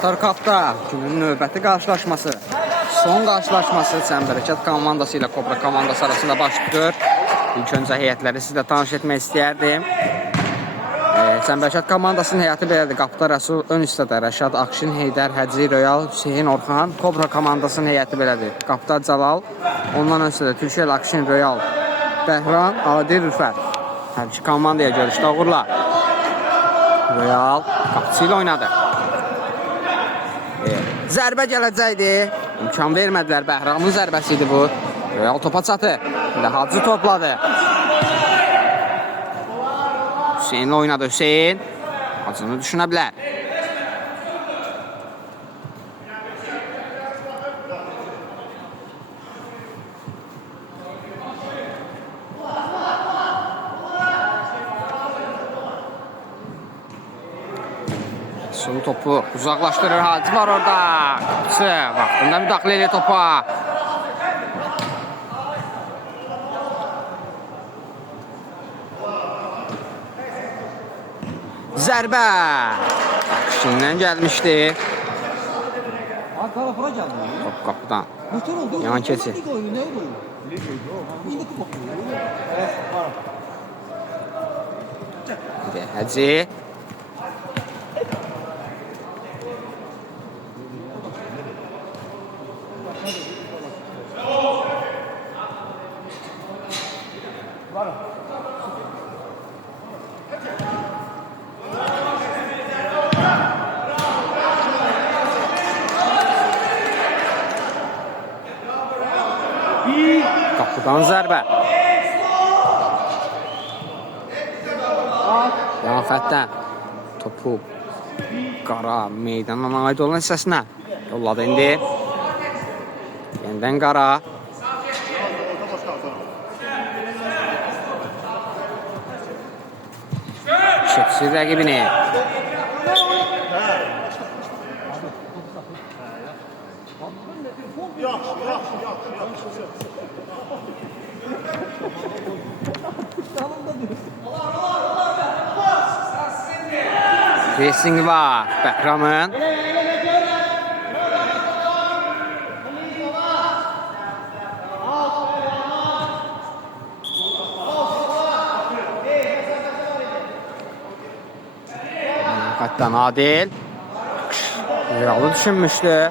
Qatar Cup'da günün növbəti qarşılaşması, son qarşılaşması Çəmbərəkət komandası ilə Kobra komandası arasında baş tutur. İlk öncə heyətləri sizlə tanış etmək istəyərdim. Çəmbərəkət komandasının heyəti belədir. Qapıda Rəsul, ön hissədə Rəşad, Akşin, Heydər, Həcri, Royal, Hüseyin, Orxan. Kobra komandasının heyəti belədir. Qapıda Cəlal, ondan ön hissədə Türkiyəl, Akşin, Royal, Bəhran, Adil, Rüfət. Hər iki komandaya görüşdə uğurlar. Royal qapısı ilə oynadı. Zərbə gələcəkdi. İmkan vermədilər. Bəhramın zərbəsi idi bu. Royal topa çatı. Hacı topladı. Hüseyinlə oynadı. Hüseyin Hacını düşünə bilər. Sulu topu uzaklaştırır. Hacı var orada. Kapısı vaxtında müdaxilə edir topa. Zərbə Akşindən gəlmişdi. Top qapıdan yan keçir. Həcə Qapıdan zərbə. Yanfətdən topu Qara meydandan aid olan hissəsinə yolladı indi. Yenidən Qara. Keçir rəqibini. Racing var Bəhramın. Qatdan Adil. Yaralı düşünmüşdü.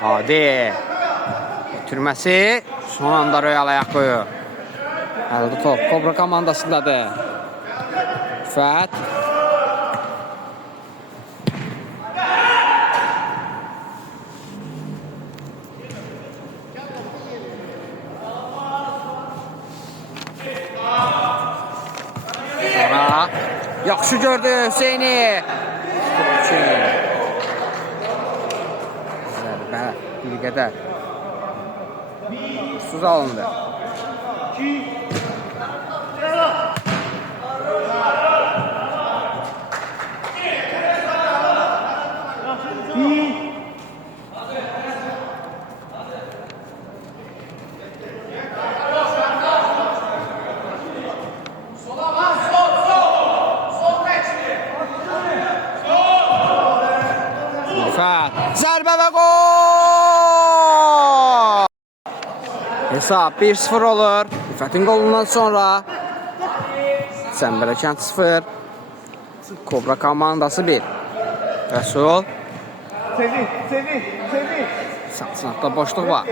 Hadi götürməsi son anda Royal ayaq qoyur. Əldə top Kobra komandasındadır. Rüfət sonra yaxşı gördü Hüseyni. Bir qədər suz alındı. Zərbə və gol! Hesab 1-0 olur. Rüfətin qolundan sonra Çəmbərəkət 0, Kobra komandası 1. Rəsul sağ boşluq var.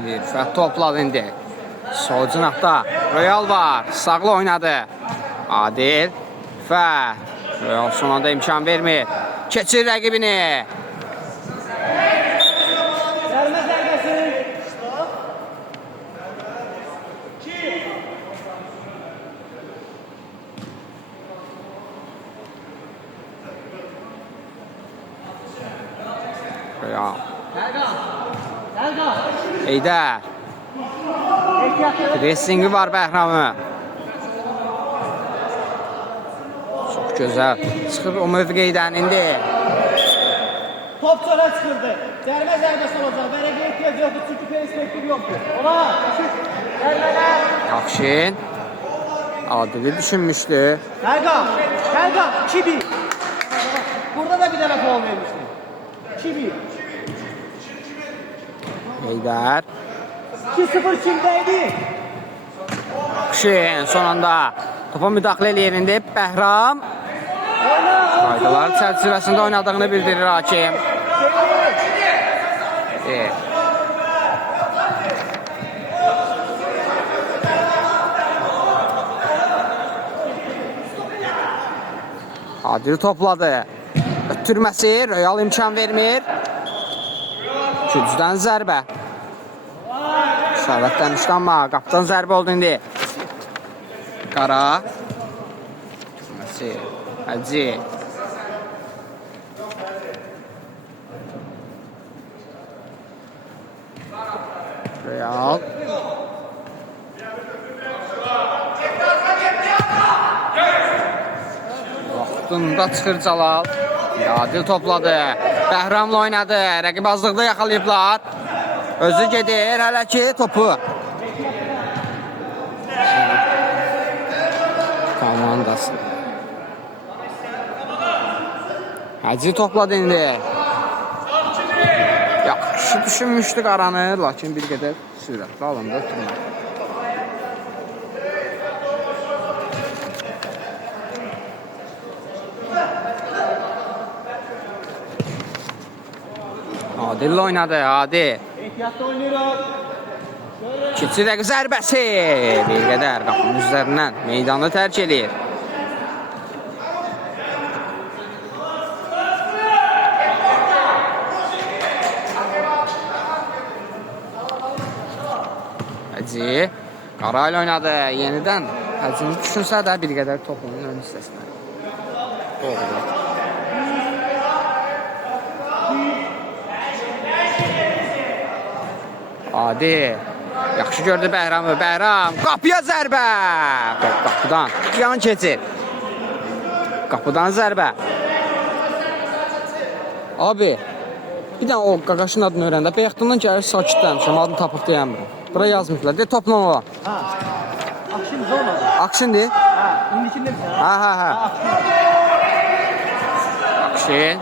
Rüfət topladı indi. Sol cinahda Royal var. Sağlı oynadı. Adil. Rüfət. Royal son anda imkan vermir. Keçir rəqibini. Real. Heydər. Pressingi var Bəhramı. Çok güzel. Çıxır o mövqeydən indi. Top çölə çıxırdı. Zərbə zərbəsi olacaq. Vərəqə ehtiyac yoxdur çünki perspektiv yoxdur. Ola, zərbələr. Akşin. Adili düşünmüşdü. Serkan, 2-1. Burada da bir dənə gol vermişdi. 2-1. Heydər. 2-0 kimdəydi? Akşin son anda topa müdaxilə eləyirində Bəhram. Qaydalar çərçivəsində oynadığını bildirir hakim. Adil topladı. Ötürməsi, Real imkan vermir. Gücdən zərbə. İşarətlənmişdi amma qapıdan zərbə oldu indi. Qara. Ötürməsi, Hacı. Real. Vaxtında çıxır Calal. Adil topladı. Bəhramla oynadı. Rəqibazlıqda yaxalayıblar. Özü gedir hələ ki topu. Komandası. Hacı topladı indi. Yaxşı düşünmüşdü Qaranı, lakin bir qədər sürətli alındı. Adil oynadı, Adil. Ehtiyatlı oynuyoruz. Keçi rəqib zərbəsi. Bir qədər qapının üzərindən meydanı tərk edir. Hacı Qara ilə oynadı yenidən. Hacını düşünsə də bir qədər topunun ön hissəsinə. Doğru. Adi. Yaxşı gördü Bəhramı. Bəhram qapıya zərbə. Qapıdan yan keçir. Qapıdan zərbə. Abi bir dənə o qaqaşın adını öyrəndə. Bəyəxtından gəlir sakitləmişəm. Adını tapıb deyəmirəm. Bura yazmışlar. De topla ola. Ha. Akşin olmadı. Akşindir. Ha. İndikinde mi sen? Ha. Akşin.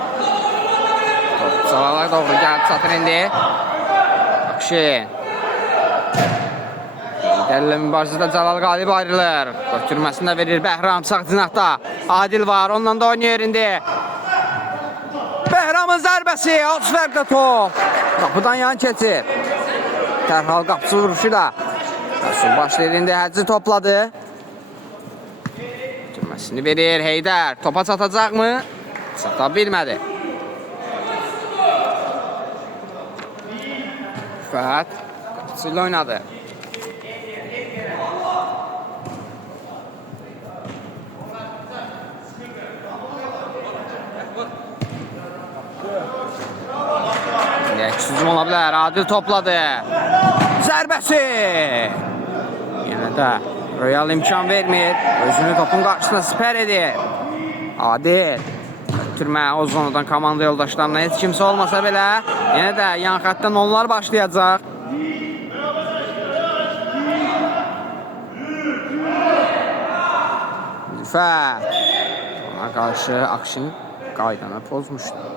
Salalar doğru gəlib çatır indi. Akşin. Dəllə mübarizədə Calal qalib ayrılır. Götürməsini də verir Bəhram sağ cinahda. Adil var. Onunla da oynayır indi. Bəhramın zərbəsi. Az fərqlə top. Qapıdan yan keçir. Dərhal qapısı vuruşuyla. Rasul başlayır indi. Həcci topladı. Götürməsini verir Heydər. Topa çatacaq mı? Çata bilmədi. Fət. Qapısı ilə oynadı. Hücum ola bilər. Adil topladı. Zərbəsi. Yenə də Real imkan vermir. Özünü topun qarşısına sipər edir. Adil. Götürmə o zonadan komanda yoldaşlarına heç kimsə olmasa belə. Yenə də yan xətdən onlar başlayacaq. Lütfət. Ona qarşı Akşin qaydanı pozmuşdu.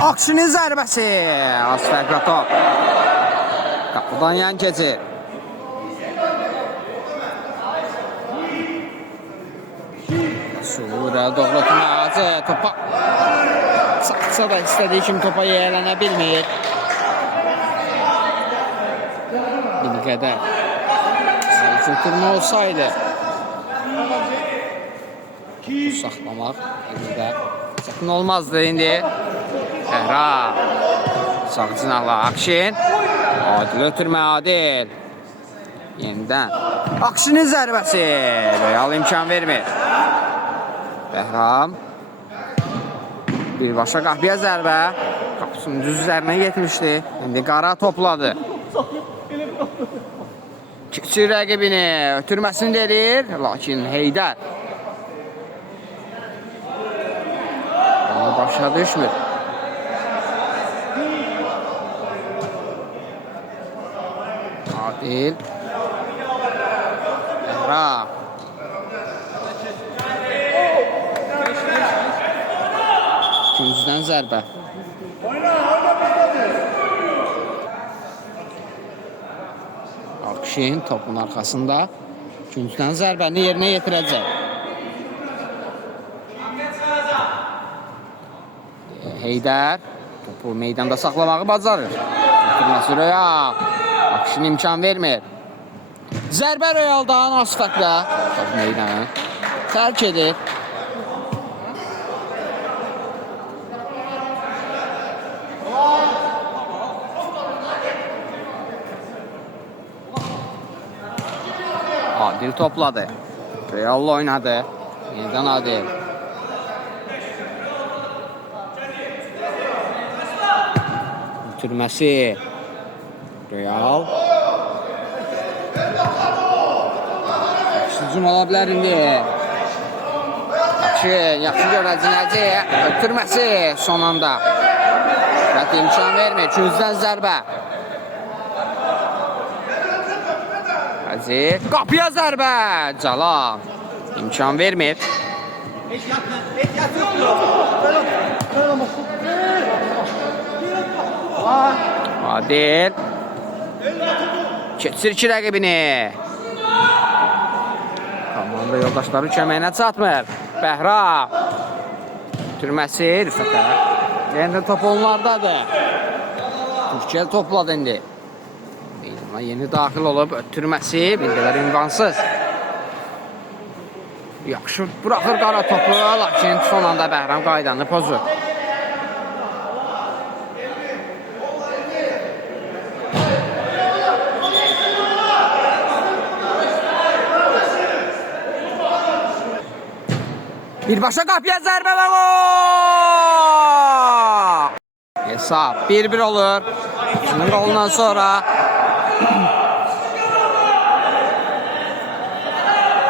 Akşinin zərbəsi. Az fərqlə top. Qapıdan yan keçir. Surə doğru tutmacı topa. Çatsa da istədiyi kimi topa yiyələnə bilmir. Bir qədər. Zəiflətirmə olsaydı. Saxlamaq indi də çətin olmazdı indi. Bəhram. Sağ cinahla Akşin. Adil ötürmə Adil. Yenidən. Akşinin zərbəsi. Real imkan vermir. Bəhram. Birbaşa qapıya zərbə. Qapısının düz üzərinə getmişdi. İndi qara topladı. Keçir rəqibini. Ötürməsini delir. Lakin Heydər. Onu başa düşmür. Adil. Bəhram. İkinciden zərbə. Akşin topun arxasında. İkinciden zərbəni yerinə yetirəcək. Heydər topu meydanda saxlamağı bacarır. Bitirməsi Real. Akşin imkan vermir. Zərbə Real'dan Asfətlə. Top meydanı tərk edir. Adil topladı. Real'la oynadı. Yeniden Adil. Bitirməsi Real. Hücum ola bilər indi. Yaxşı görəcək. Bitirməsi son anda. Rəqib imkan vermir. Üçüncüdən zərbə. Əziz. Qapıya zərbə. Calan. İmkan vermir. Adil. Keçir ki rəqibini. Komanda yoldaşları köməyinə çatmır. Bəhram. Türməsi Rüfətə. Yenə top onlardadır. Türkiyə topladı indi. Yeni daxil olub ötürməsi bildirlər ünvansız. Yaxşı buraxır qara topu, lakin son anda Bəhram qaydanı pozur. Birbaşa qapıya zərbə və gol! Hesab 1-1 olur. İkinin qolundan sonra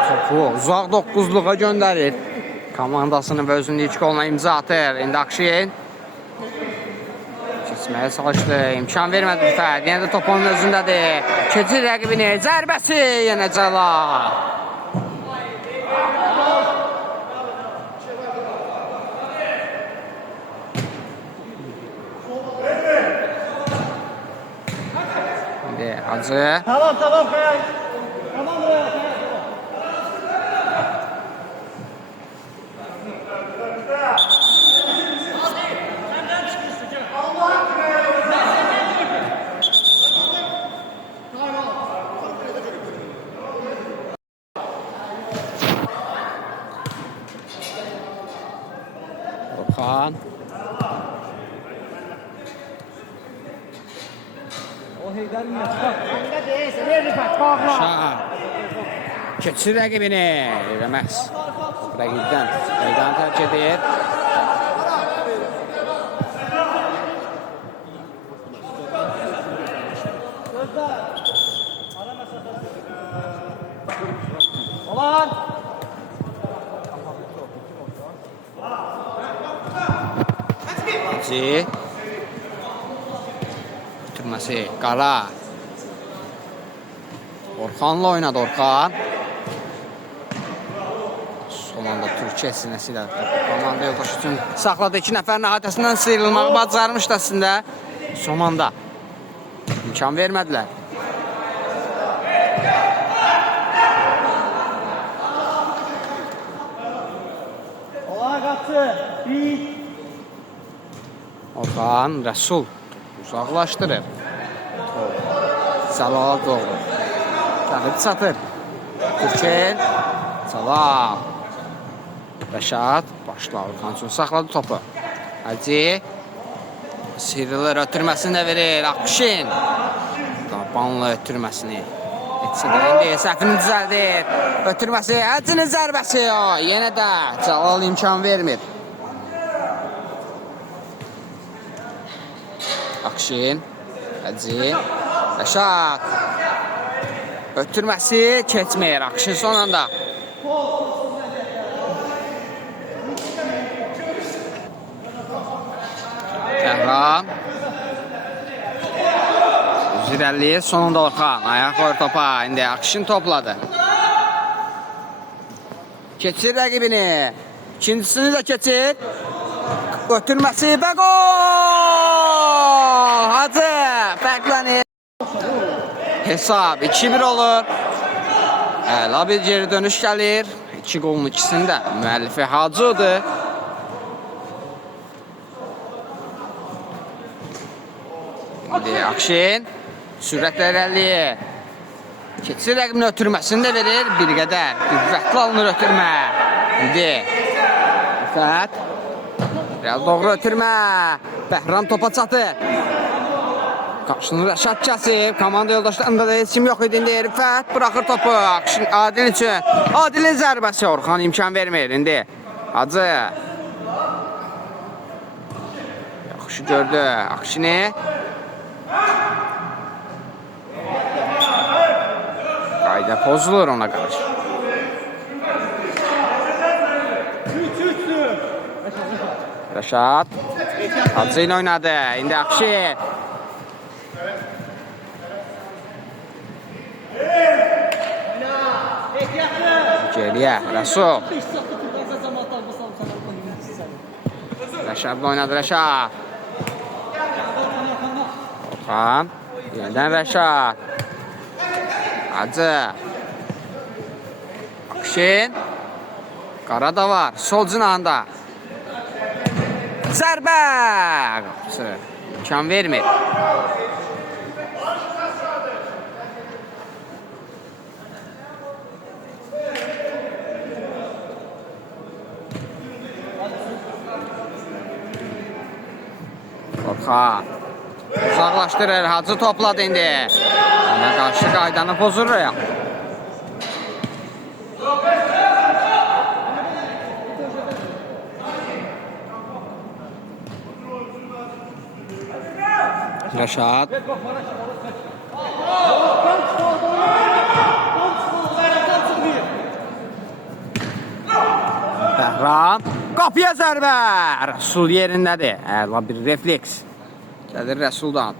topu uzaq 9-luğa göndərir. Komandasının və özünün ilk qoluna imza atır. İndi Akşin keçməyə çalışdı. İmkan vermədi Rüfət. Yenə də top onun özündədir. Keçir rəqibini. Zərbəsi yenə Cəlal. Hacı. Tamam Kaya. Tamam buraya Kaya. Orhan. Şah. Keçir rəqibini. Eləməz. Rəqibdən meydanı tərk edir. Olan. Hacı. Bitirməsi Qara. Orxanla oynadı Orxan. Son anda Türkiyə sinəsi ilə komanda yoldaşı üçün saxladı. 2 nəfərin əhatəsindən sıyrılmağı bacarmışdı əslində. Son anda imkan vermədilər. Olan qapçı. Orxan, Rəsul uzaqlaşdırır. Cəlala doğru. Gəlib çatır. Türkçen. Salam. Rəşad başla Orxan üçün saxladı topu. Hacı. Sıyrılır, ötürməsini də verir. Akşin. Banla ötürməsini Keçsə də indi səhvini düzəldir. Ötürməsi, Həcinin zərbəsi. Yenə də Cəlal imkan vermir. Akşin, Həcin, Rəşad. Ötürməsi keçmir. Akşin son anda. Bəhram. Zirəlli sonunda Orxan. Ayaq qoyur topa. İndi Akşin topladı. Keçir rəqibini. İkincisini də keçir. Ötürməsi və gol! Hacı fərqlənir. Hesab 2-1 olur. Əla bir geri dönüş gəlir. 2 qolun ikisində müəllifi Hacıdır. İndi Akşin sürətlə irəliyə. Keçir rəqibini ötürməsini də verir. Bir qədər qüvvətli alınır ötürmə. İndi Rəfət. Biraz doğru ötürmə. Bəhram topa çatır. Qarşını Rəşad kəsib. Komanda yoldaşlarında da heç kim yox idi. İndi Rəfət bıraxır topu. Akşin Adil üçün. Adilin zərbəsi. Orxan imkan vermir. İndi Hacı. Yaxşı gördü Akşini. Qayda pozulur ona qarşı. Rəşad. Hacı ilə oynadı. İndi Akşin. Geriyə Rəsul. Rəşadla oynadı Rəşad. Orxan. Yenidən Rəşad. Hacı. Akşin. Qara da var. Sol cinahında. Zərbə. İmkan vermir. Orxan. Uzaqlaşdırır. Hacı topladı indi. Ona qarşı qaydanı pozur ya. Rəşad. Bəhram. Qapıya zərbə. Rəsul yerindədir. Əla bir refleks. Gəlir Rəsuldan.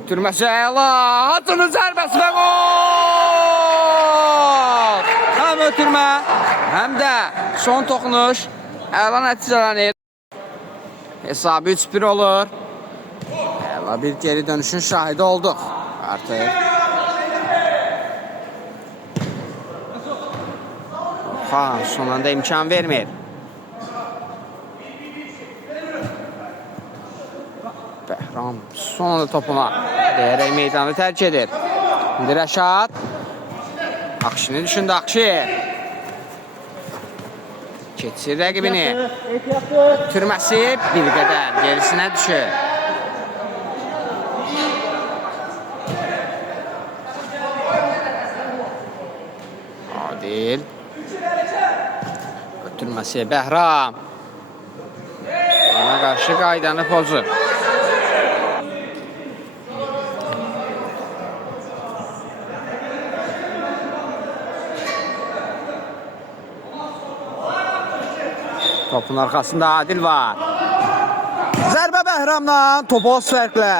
Ötürməsi əla. Hacının zərbəsi və gol! Həm ötürmə, həm də son toxunuş. Əla nəticələnir. Hesabı 3-1 olur. Əla bir geri dönüşün şahidi olduq artıq. Orxan son anda imkan vermir. Bəhram son anda topuna deyərək meydanı tərk edir. İndi Rəşad. Akşini düşündü Akşin. Keçir rəqibini. Türməsi bir qədər gerisinə düşür. Adil. Ötürməsi Bəhram. Ona qarşı qaydanı pozur. Topun arxasında Adil var. Zərbə Bəhramdan topu fərqlə.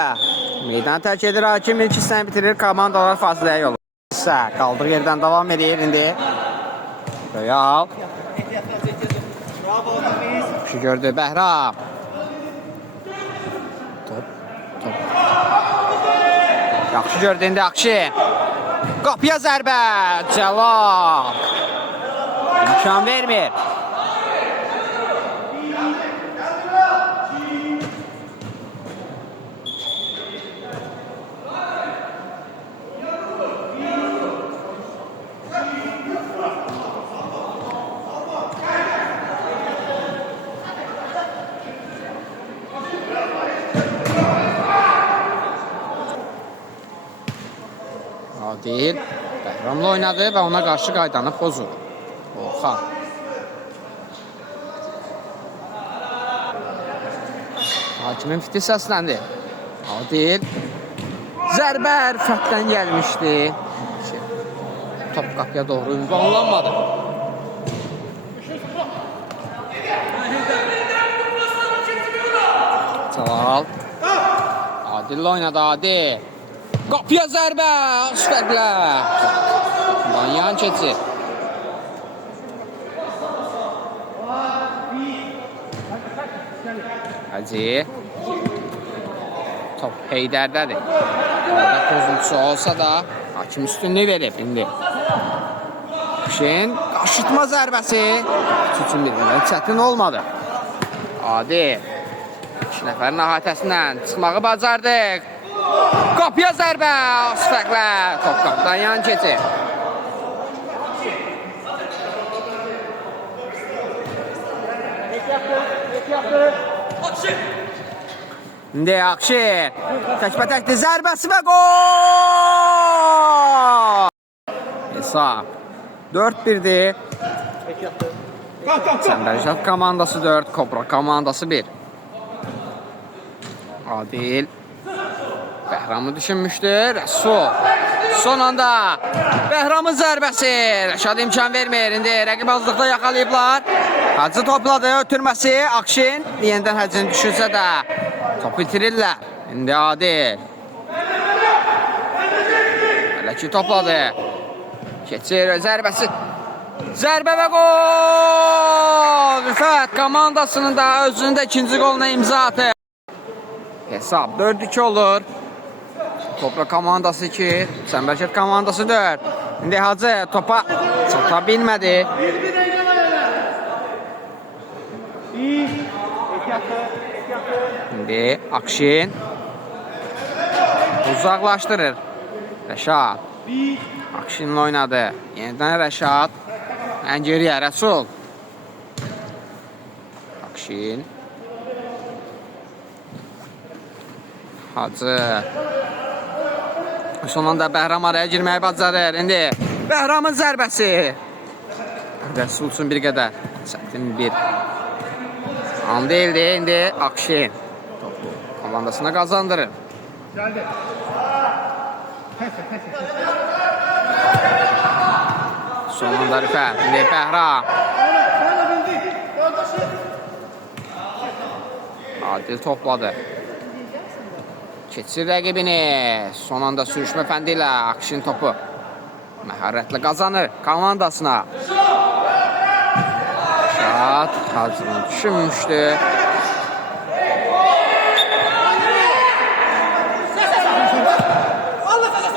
Meydan tərk edir hakim, ilk hissəni bitirir. Komandalar fasiləyə yolu. Qaldığı yerdən davam edir indi. Royal. Şu gördü Bəhram. Top. Yaxşı gördü indi Akşin. Qapıya zərbə. Cəlal. İmkan vermir. Adil Bəhramla oynadı və ona qarşı qaydanı pozur. Orxan. Hakimin fiti səsləndi. Adil. Zərbə Rüfətdən gəlmişdi. Top qapıya doğru ünvanlanmadı. Çalal. Adil'le oynadı Adil. Qapıya zərbə. Süpərlə. Yan keçir. Hacı. Top Heydərdədir. Orada pozuntusu olsa da hakim üstünlüğü verib indi. Şen qaşıtma zərbəsi. Üçün birindən çətin olmadı. Adil. 2 nəfərin əhatəsindən çıxmağı bacardıq. Qapıya zərbə. Süpərlə. Top qapıdan yan keçir. İndi Akşin təkbətəkdir zərbəsi və gol! Hesab 4-1'dir. Çəmbərşat komandası 4, Kobra komandası 1. Adil Bəhramı düşünmüşdü. Rəsul son anda Bəhramın zərbəsi. Rəşad imkan vermir. İndi rəqibazlıqda yakalayıblar. Hacı topladı ötürməsi. Akşin yenidən Hacını düşünsə də topu itirirlər. İndi Adil hələ ki topladı. Keçir zərbəsi. Zərbə və gol! Rüfət komandasının da özünün də ikinci qoluna imza atır. Hesab 4-2 olur. Kobra komandası 2, Çəmbərşat komandası 4. İndi Hacı topa çata bilmədi. İndi Akşin uzaqlaşdırır. Rəşad Akşin'le oynadı. Yenidən Rəşad. Ən geriyə Rəsul. Akşin. Hacı. Son anda Bəhram araya girməyi bacarır. İndi Bəhramın zərbəsi. Rəsul üçün bir qədər çətin bir an değildi. İndi Akşin komandasına qazandırır. Geldi. Son anda Rüfət. İndi Bəhram. Adil topladı. Keçir rəqibini. Son anda sürüşmə fəndi ilə Akşin topu məharətlə qazanır komandasına. Şat Hacını düşünmüşdü.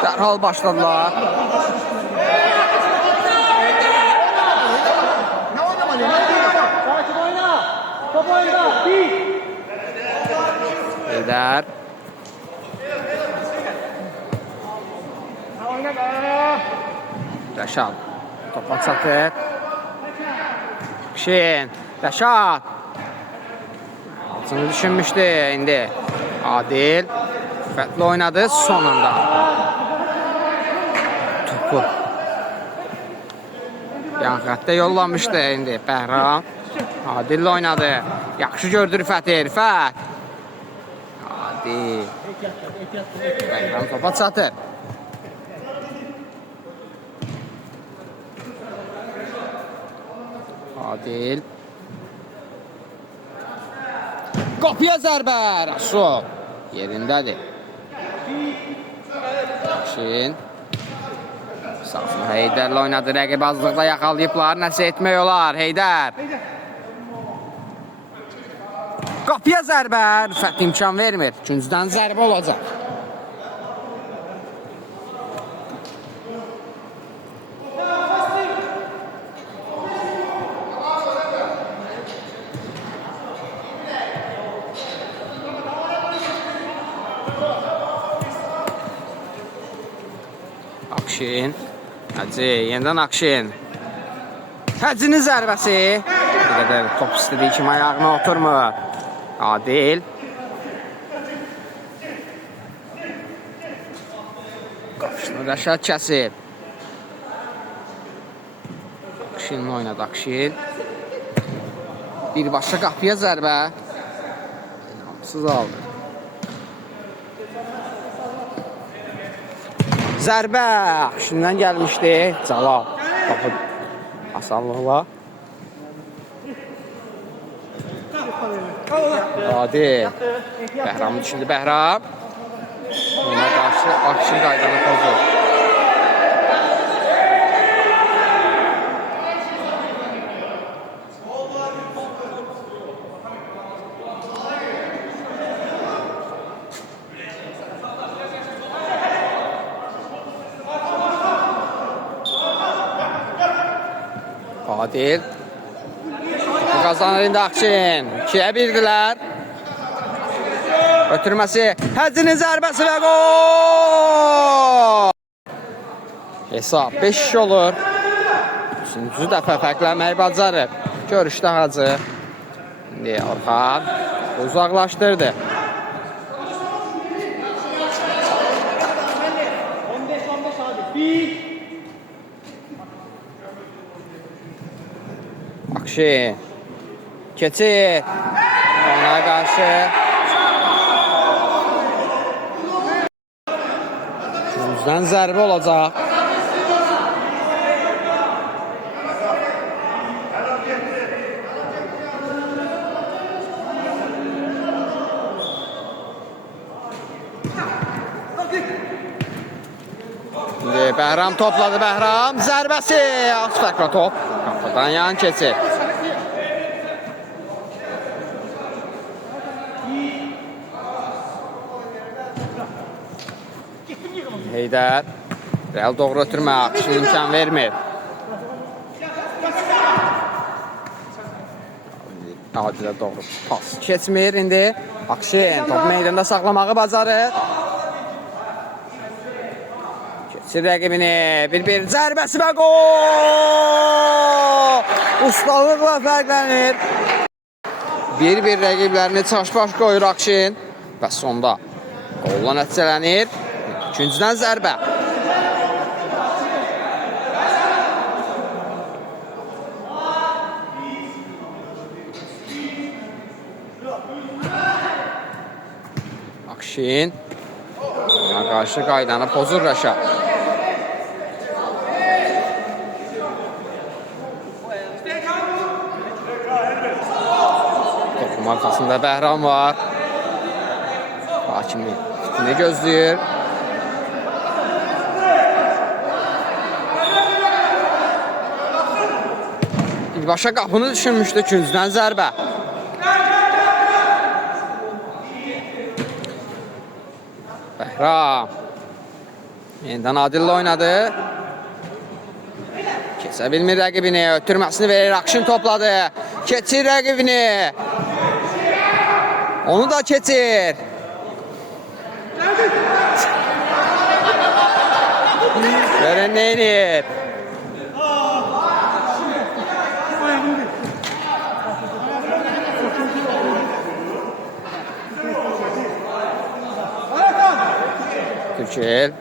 Dərhal başladılar. Sakin oyna. Top oyna. Heydər. Rəşad topa çatır. Akşin. Rəşad. Hacını düşünmüşdü indi. Adil. Rüfətlə oynadı son anda. Topu yan xəttə yollamışdı indi Bəhram. Adillə oynadı. Yaxşı gördü Rüfəti. Rüfət. Adil. Bəhram topa çatır. Adil. Qapıya zərbə. Rəsul yerindədir. Akşin. Safın Heydərlə oynadı. Rəqib azlıqda yakalayıblar. Nəsə etmək olar. Heydər. Qapıya zərbə. Rüfət imkan vermir. İkincidən zərbə olacaq. Akşin. Hacı yenidən Akşin. Hacının zərbəsi. Bir qədər top istədiyi kimi ayağına oturmur. Adil. Qaşını Rəşad kəsir. Akşin'in oynadı Akşin. Birbaşa qapıya zərbə. İnamsız aldı. Zərbə Akşin'dən gəlmişdi. Cəlal. Qapı asanlıqla. Adil. Bəhram düşündü. Bəhram. Buna qarşı Akşin qaydanı pozur. Adil. Qazanır indi Akşin. 2-yə 1-dirlər. Ötürməsi. Həzinin zərbəsi və gol! Hesab 5 olur. 3-cü dəfə fərqləməyi bacarır. Görüşdə Hacı. İndi Orxan uzaqlaşdırdı. 15-15 Adil. Akşin. Keçir. Ona qarşı. Gözdən zərbə olacaq. Bəhram topladı. Bəhram zərbəsi. Az fərqlə top. Qapıdan yan keçir. Heydər. Real doğru ötürmə. Akşin imkan vermir. Adilə doğru pas keçmir indi. Akşin top meydanda saxlamağı bacarır. Keçir rəqibini. Bir zərbəsi və gol! Ustalıqla fərqlənir. Bir rəqiblərini çaş-baş qoyur Akşin. Və sonda qolla nəticələnir. İkinciden zərbə. Akşin. Ona qarşı qaydanı pozur Rəşad. Topun arkasında Bəhram var. Hakimi fitini gözləyir. Başa qapını düşünmüşdü. Küncdən zərbə. Bəhram. Yenidən Adillə oynadı. Keçə bilmir rəqibini. Ötürməsini verir. Akşin topladı. Keçir rəqibini. Onu da keçir. Görün neyinir. Türkiye.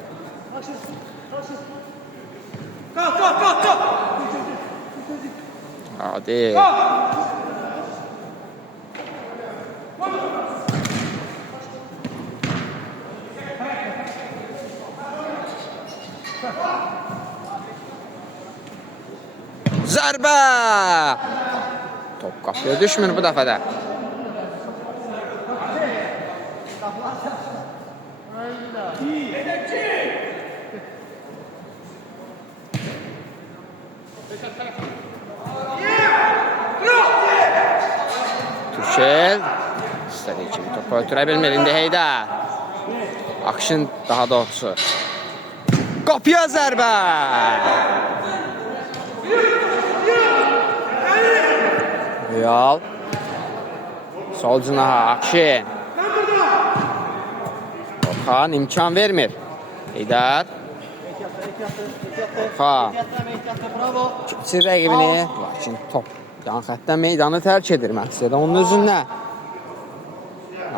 Hadi. Zərbə! Top qapıya düşmür bu dəfə də. Türkçel istədiyi kimi topu ötürə bilmir. İndi Heydər. Akşin daha doğrusu. Qapıya zərbə! Real. Sol cinaha Akşin. Orxan imkan vermir. Heydər. Orxan. Keçir rəqibini. Lakin top yan xəttdən meydanı tərk edir məqsədə onun özündən.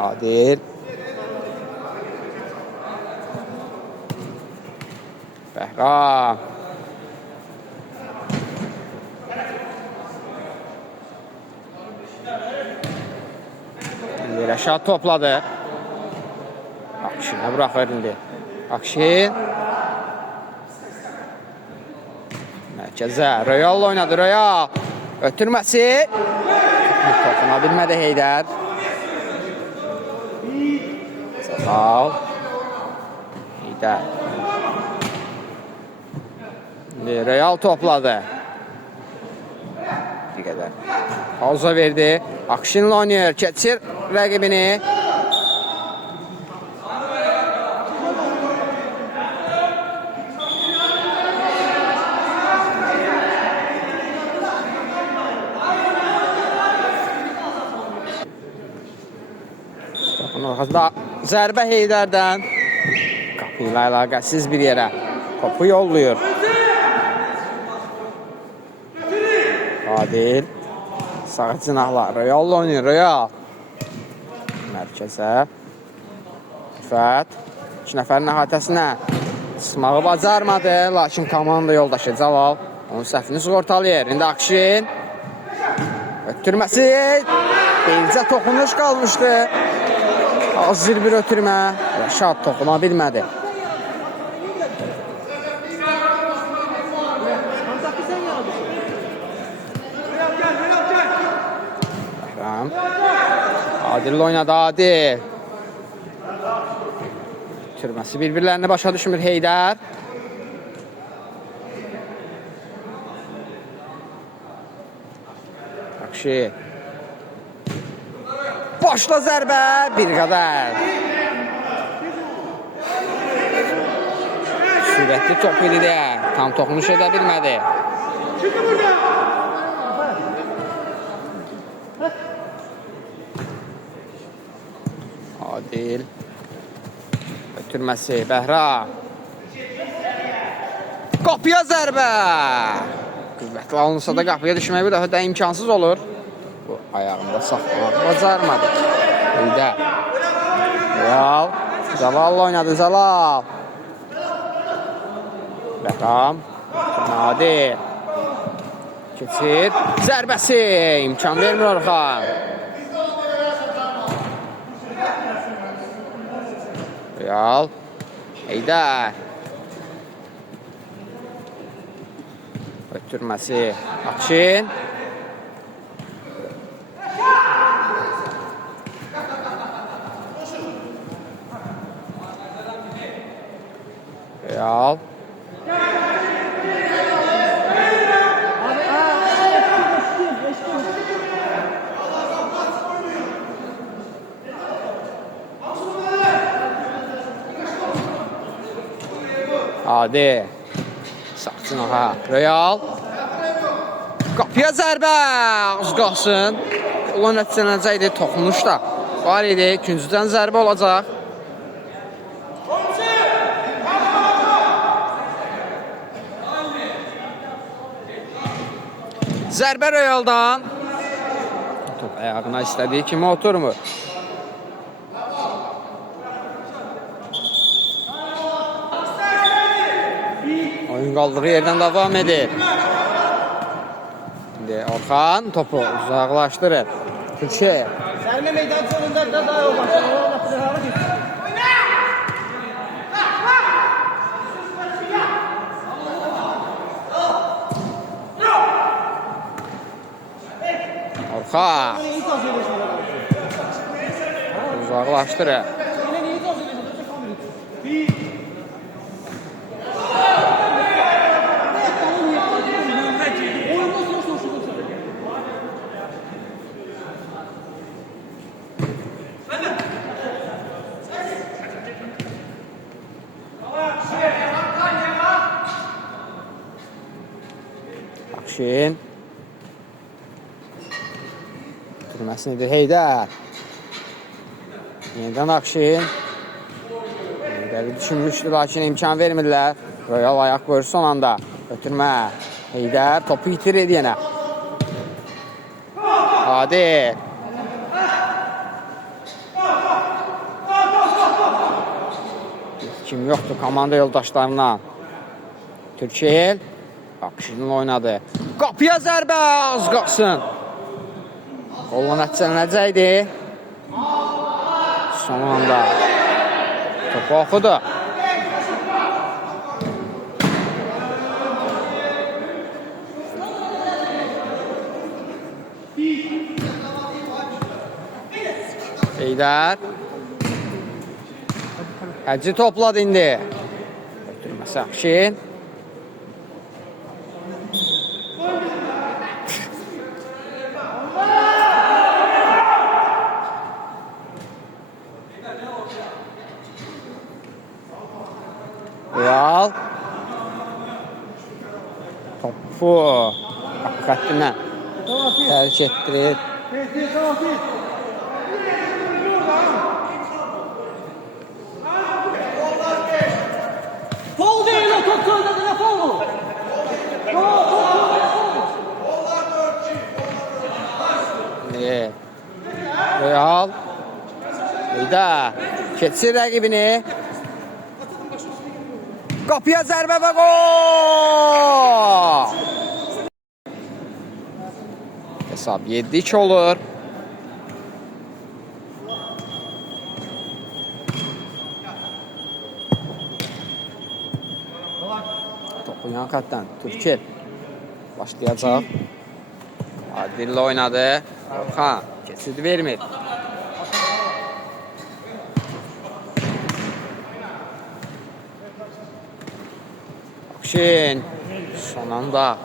Adil. Bəhram. Rəşad topladı. Akşinə bıraxır indi. Akşin. Mərkəzə. Royal oynadı. Royal. Ötürməsi. Toxuna bilmədi Heydər. Sağ. Heydər. Royal topladı. Bir qədər. Pauza verdi. Akşinlə oynayır. Keçir rəqibini. Zərbə Heydərdən. Qapı ilə əlaqəsiz bir yerə. Topu yollayır. Adil. Sağ cinahla. Royal oynayır. Royal. Mərkəzə. Rüfət. 2 nəfərin əhatəsinə. Çıxmağı bacarmadı. Lakin komanda yoldaşı Cəlal onun səhvini sığortalayır. İndi Akşin. Ötürməsi. Belcə toxunuş qalmışdı. Azir bir ötürmə. Rəşad toxuna bilmədi. Bəhram. Adil oynadı. Adil. Ötürməsi bir-birlərini başa düşmür Heydər. Akşi. Başla zərbə, bir qədər. Sürətli top idi də, tam toxunuş edə bilmədi. Adil. Ötürməsi, Bəhram. Qapıya zərbə. Qüvvətli alınsa da qapıya düşmək bir daha da imkansız olur. Bu ayağında saxlamaq bacarmadı. Heydər. Real. Zalal oynadı. Zalal. Bəhram. Nadir. Keçir. Zərbəsi. İmkan vermir Orxan. Real. Heydər. Ötürməsi. Akşin. Real. Hadi. Saçın aha. Real. Qapıya zərbə. Az qalsın. Ulan nəticələnəcəkdi. Toxunuş da var idi. İkincidən zərbə olacaq. Zərbə Royaldan. Top ayağına istədiyi kimi oturmur. Oyun qaldığı yerdən davam edir. Şimdi Orxan topu uzaqlaşdırır. Türkiye. Sərmə meydan sonunda da daha olmaz. Orxan. Uzaqlaşdırır. Akşin. Türməsinidir Heydər. Yenidən Akşin. Heydəri düşünmüşdü, lakin imkan vermirlər. Royal ayaq qoyur son anda. Ötürmə. Heydər topu itirir yenə. Adil. Kim yoxdur komanda yoldaşlarından. Türkçel Akşin'in oynadı. Qapıya zərbə az qalsın. Qolla nəticələnəcəkdi. Son anda topu oxudu. Heydər Həcci topladı indi. Götürməsi Akşin. Real topu xəttindən tərk etdirir. Fol değil o, top oynadı, ne folu? Real Heydər keçir rəqibini. Qapıya zərbə və gol! Hesab 7-2 olur. Topu yan xətdən Türkçel başlayacaq. Adillə oynadı. Orxan keçid vermir. Akşin son anda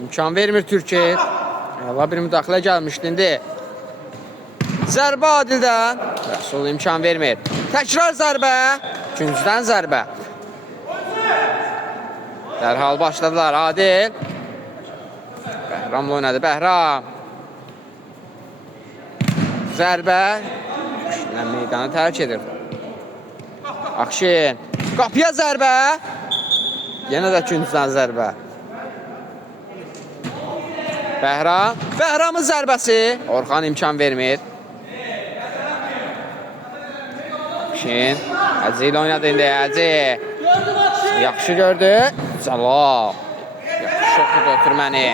imkan vermir Türkiye. Əla bir müdaxilə gəlmişdi indi. Zərbə Adildən. Rəsul imkan vermir. Təkrar zərbə. İkinciden zərbə. Dərhal başladılar Adil. Bəhramla oynadı Bəhram. Zərbə. Meydanı tərk edir. Akşin. Qapıya zərbə. Yenə də ikinciden zərbə. Bəhram. Bəhramın zərbəsi. Orxan imkan vermir. Akşin. Həcci ilə oynadı indi. Həcci. Yaxşı gördü. Cəlal. Yaxşı oxudu ötürməni.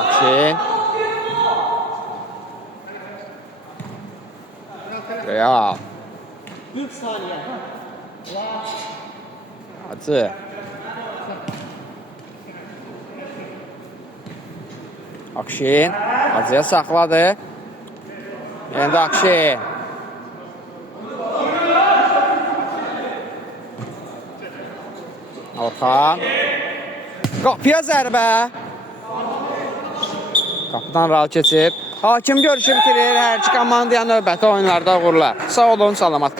Akşin. Real. 40 saniye. Hacı. Akşin. Hacıya saxladı. Yenə də Akşin. Orxan. Qapıya zərbə. Qapıdan rahat keçib. Hakim görüşü bitirir. Hər iki komandaya növbəti oyunlarda uğurlar. Sağ olun, salamat qalın.